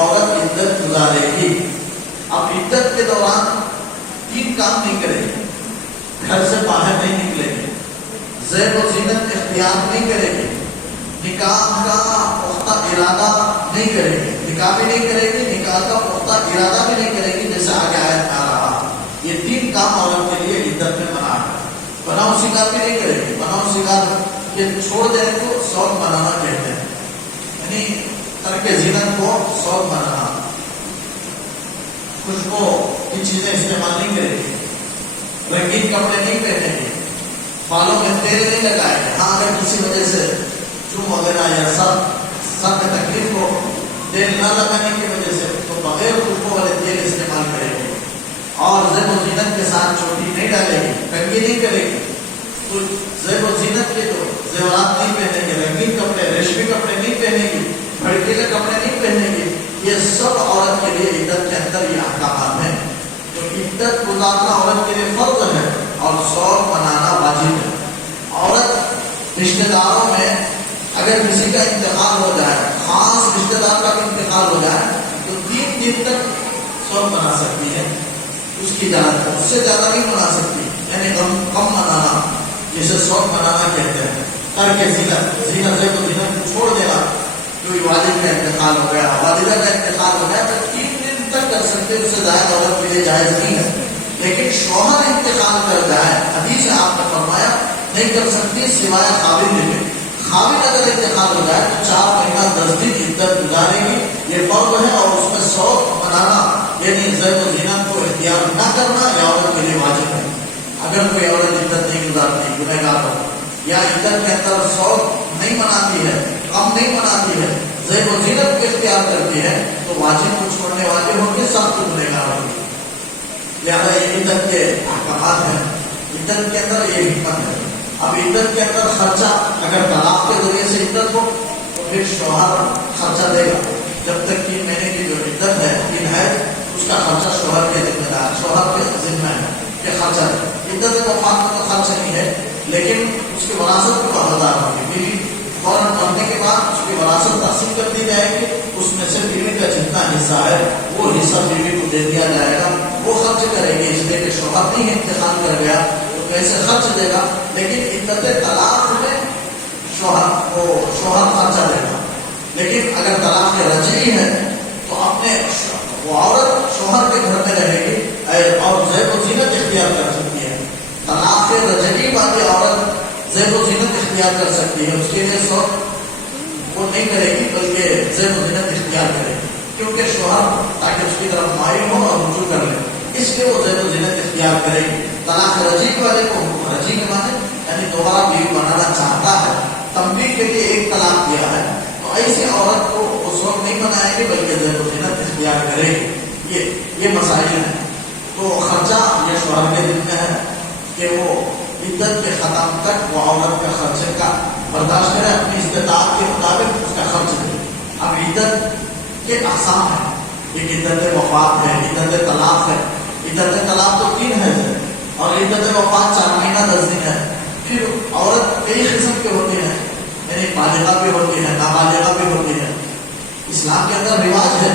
عورت عدت گزارے گی. اب عدت کے دوران 3 کام نہیں کرے گی. گھر سے باہر نہیں نکلے گی, زیب و زینت اختیار نہیں کرے گی, نکاح کا پختہ ارادہ نہیں کرے گی, نکاح بھی نہیں کرے گی, نکاح کا پختہ ارادہ بھی نہیں کرے گی, جیسے آگے آیت میں آ رہا. یہ 3 کام عورت کے لیے عدت میں منع ہے. بناؤ شکار بھی نہیں کرے گی. بناؤ شکار یہ چھوڑ دینے کو شوق بنانا کہتے ہیں, یعنی ترک زینت کو شوق بنانا. خوشبو کی چیزیں استعمال نہیں کرے گی, رنگین کپڑے نہیں پہنے گی, بالوں میں تیل نہیں لگائے گی. ہاں اگر کسی وجہ سے چوم وغیرہ یا سر میں تکلیف ہو, تیل نہ لگانے کی وجہ سے, تو بغیر خوشبو والے تیل استعمال کرے گی. اور زیب و زینت کے ساتھ چوٹی نہیں ڈالے گی, کنگھی نہیں کرے گی. تو زیب و زینت کے جو زیورات نہیں پہنے گی, رنگین کپڑے ریشمی کپڑے نہیں پہنے گی, بھڑکیلے کپڑے نہیں پہنے گی. یہ سب عورت کے لیے عدت کے اندر یہ احکامات ہیں. تو عدت گزارنا عورت کے لیے فرض ہے اور شوق منانا واجب ہے. عورت رشتہ داروں میں اگر کسی کا انتقال ہو جائے, خاص رشتہ دار کا بھی انتقال ہو جائے, تو 3 دن تک شوق منا سکتی ہے. اس کی اجازت ہے, اس سے زیادہ نہیں منا سکتی, یعنی کم منانا, جسے شوق منانا کہتے ہیں. ترک زینت, زینت زیب و زینت کو چھوڑ دینا. کوئی والد کا انتقال ہو گیا, والدہ کا انتقال ہو گیا, تو 3 دن تک کر سکتے, اس سے زائد عورت کے لیے جائز نہیں ہے. لیکن شوہر انتقال کر جائے, حدیث سے آپ نے فرمایا نہیں کر سکتی سوائے خاوند میں. خاوند اگر انتقال ہو جائے تو 4 مہینہ 10 دن عدت گزارے گی. یہ فرض ہے, اور اس میں شوق منانا یعنی زیب و زینت کو اختیار نہ کرنا یہ عورت کے لیے واجب ہے. اگر کوئی عورت عدت نہیں گزارتی, گنہگار ہو, یا عدت کے اندر شوق نہیں مناتی ہے, کم نہیں مناتی ہے, زیب و زینت کو اختیار کرتی ہے, تو واجب کو چھوڑنے والے ہوں گے, سب کو گنہگار ہوں گے. لہٰذا یہ عدت کے احکامات ہیں. عدت کے اندر یہ حکمت ہے. اب عدت کے اندر خرچہ, اگر طلاق کے ذریعے سے عدت ہو تو پھر شوہر خرچہ دے گا. جب تک 3 مہینے کی جو عدت ہے, 3 ہے, اس کا خرچہ شوہر کے ذمہ دار, شوہر کے ذمہ ہے کہ خرچہ دے. عدت وفات کا خرچ نہیں ہے, لیکن اس کی وراثت کو حقدار ہوگی. بیوی فوراً مرنے کے بعد اس کی وراثت تقسیم کر دی جائے گی. اس میں سے بیوی کا جتنا حصہ ہے وہ حصہ بیوی کو دے دیا جائے گا. وہ خرچ کرے گی, اس لیے کہ شوہر نہیں انتقال کر گیا تو کیسے خرچ دے گا. لیکن عدت طلاق میں شوہر خرچہ دے گا. لیکن اگر طلاق رجعی ہے تو اپنے وہ عورت شوہر کے گھر میں رہے گی اور زیب و زینت اختیار کر سکتی ہے. طلاق رجعی والی عورت زیب و زینت اختیار کر سکتی ہے. اس کے لیے شوق وہ نہیں کرے گی, بلکہ زیب و زینت اختیار کرے گی, کیونکہ شوہر تاکہ اس کی طرف مائل ہو اور رجوع کر لے, اس لیے وہ زیب و زینت اختیار کرے گی. طلاق رجعی والے کو رجعی کے معنی یعنی دوبارہ بیوی بنانا چاہتا ہے, تنبیہ کے لیے 1 طلاق دیا ہے, تو ایسی عورت کو اس وقت نہیں بنائے گی بلکہ زیب و زینت اختیار کرے گی. یہ مسائل ہیں. تو خرچہ یہ شوہر کے دل میں ہے کہ وہ عدت کے ختم تک وہ عورت کے خرچے کا برداشت کرے, اپنی استطاعت کے مطابق اس کا خرچ دے. اب عدت کے اقسام ہیں, ایک عدت وفات ہے, عدت طلاق ہے. عدت طلاق تو 3 ہے اور عدت وفات 4 مہینہ 10 دن ہے. پھر عورت کئی قسم کے ہوتے ہیں, یعنی بالغہ بھی ہوتی ہے, نابالغہ بھی ہوتی ہے. اسلام کے اندر رواج ہے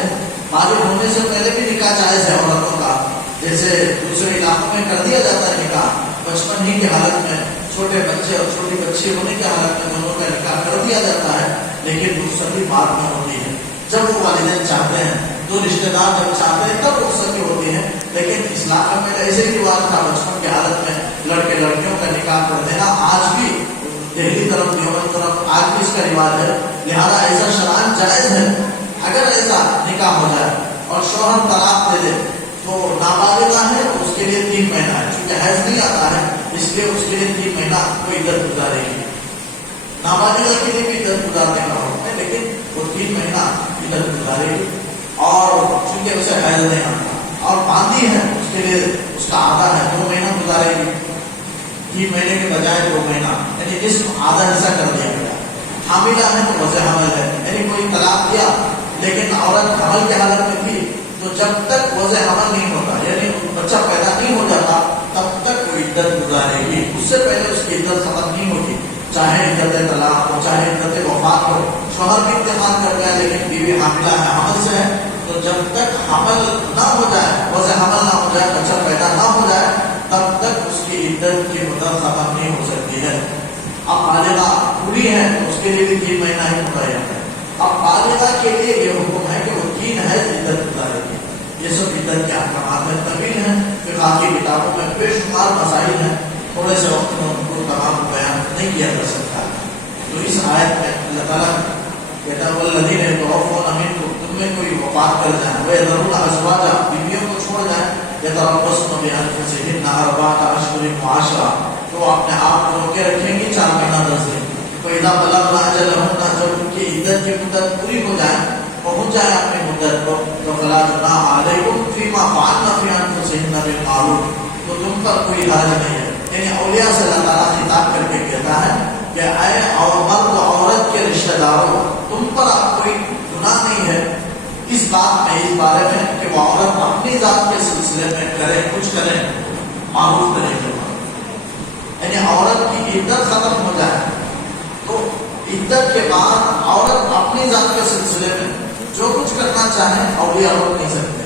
بالغ ہونے سے پہلے بھی نکاح جائز ہے عورتوں کا, جیسے دوسرے علاقوں میں کر دیا جاتا ہے نکاح. بچپن ہی کی حالت میں چھوٹے بچے اور چھوٹی بچی ہونے کی حالت میں دونوں کا نکاح کر دیا جاتا ہے, لیکن رخصتی بعد میں ہوتی ہے جب وہ والدین چاہتے ہیں, دو رشتے دار جب چاہتے ہیں تب رخصتی ہوتی ہے. لیکن اسلام میں پہلے ایسے ہی رواج تھا بچپن کی حالت میں لڑکے لڑکیوں کا نکاح کر دینا. آج بھی دہلی طرف دیوبند طرف آج بھی اس کا رواج ہے. لہذا ایسا شرائع جائز ہے. اگر ایسا نکاح ہو جائے اور شوہر طلاق دے دے تو نابالغہ ہے تو اس کے لیے 3 مہینہ ہے, چونکہ حیض نہیں آتا ہے اس لیے اس کے لیے 3 مہینہ کوئی عدت گزارے گی. نابالغہ کے لیے بھی عدت گزارنے کا حکم ہے, لیکن وہ 3 مہینہ عدت گزارے گی. اور چونکہ اسے حیض نہیں آتا اور باندھی ہے اس کے لیے اس کا آدھا ہے 2 مہینہ گزارے گی. 3 مہینے کے بجائے 2 مہینہ یعنی اس آدھا حصہ کر دیا گیا. حاملہ ہے تو وضع حمل ہے, یعنی کوئی طلاق دیا لیکن عورت حمل کی حالت میں تھی تو جب تک وضع حمل نہیں ہوتا یعنی بچہ پیدا نہیں ہو جاتا تب تک وہ عدت گزارے گی. اس سے پہلے اس کی عدت ختم نہیں ہوگی, چاہے عدت طلاق ہو چاہے عدت وفات ہو. شوہر بھی انتقال کر گیا لیکن بیوی حاملہ ہے, حمل سے ہے تو جب تک حمل نہ ہو جائے، وضع حمل نہ ہو جائے، بچہ پیدا نہ ہو جائے، تب تک اس کی عدت کی مدت ختم نہیں ہو سکتی ہے۔ اب بالغہ پوری ہے تو اس کے لیے بھی 3 مہینہ ہی متعین ہے۔ اب بالغہ کے لیے یہ حکم ہے کہ وہ 3 حیض عدت گزارے گی۔ یہ سب عدت کے احکامات میں طویل ہیں، فقہ کی کتابوں میں بے شمار مسائل ہیں، تھوڑے سے وقت میں ان کو تمام بیان نہیں کیا جا سکتا۔ تو اس آیت میں اللہ تعالیٰ کہتا ہے والذین یتوفون منکم، تم میں کوئی وفات کر جائے، ویذرون ازواجا، بیویوں کو چھوڑ جائیں، یتربصن بانفسہن اربعۃ اشہر وعشرا، تو اپنے آپ کو روکے رکھیں گی 4 مہینہ 10 دن۔ فاذا بلغن اجلہن، جب ان کی عدت کی مدت پوری ہو جائے، پہنچ جائے اپنی مدت کو، تو فلا جناح علیکم فیما فعلن فی انفسہن بالمعروف، تو تم پر کوئی حرج نہیں ہے۔ یعنی اولیاء سے اللہ تعالیٰ خطاب کر کے کہتا ہے کہ اے مرد عورت کے رشتہ داروں، تم پر اب کوئی گناہ نہیں ہے اس بات میں، اس بارے میں کہ وہ عورت اپنی ذات کے سلسلے میں کرے، کچھ کرے معروف طریقے پر، یعنی عورت کی عدت ختم ہو جائے تو عدت کے بعد عورت اپنی ذات کے سلسلے میں جو کچھ کرنا چاہے اولیاء روک نہیں سکتے۔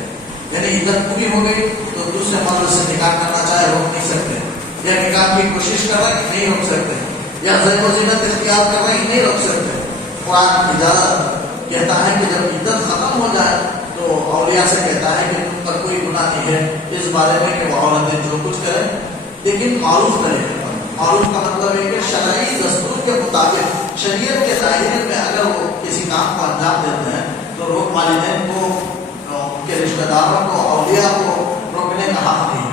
یعنی عدت پوری ہو گئی تو دوسرے مرد سے نکاح کرنا چاہے روک نہیں سکتے، یا نکاح کی کوشش کر رہے ہیں نہیں روک سکتے، یا زیب و زینت اختیار کر رہے ہیں نہیں روک سکتے۔ قرآن اجازت کہتا ہے کہ جب عدت ختم ہو جائے تو اولیاء سے کہتا ہے کہ تم پر کوئی گناہ نہیں ہے اس بارے میں کہ وہ عورتیں جو کچھ کریں، لیکن معروف طریقے پر۔ معروف کا مطلب ہے کہ شرعی دستور کے مطابق، شریعت کے دائرے میں اگر وہ کسی کام کو انجام دیتے ہیں تو والدین کو، ان کے رشتہ داروں کو، اولیاء کو روکنے کا حق نہیں ہے۔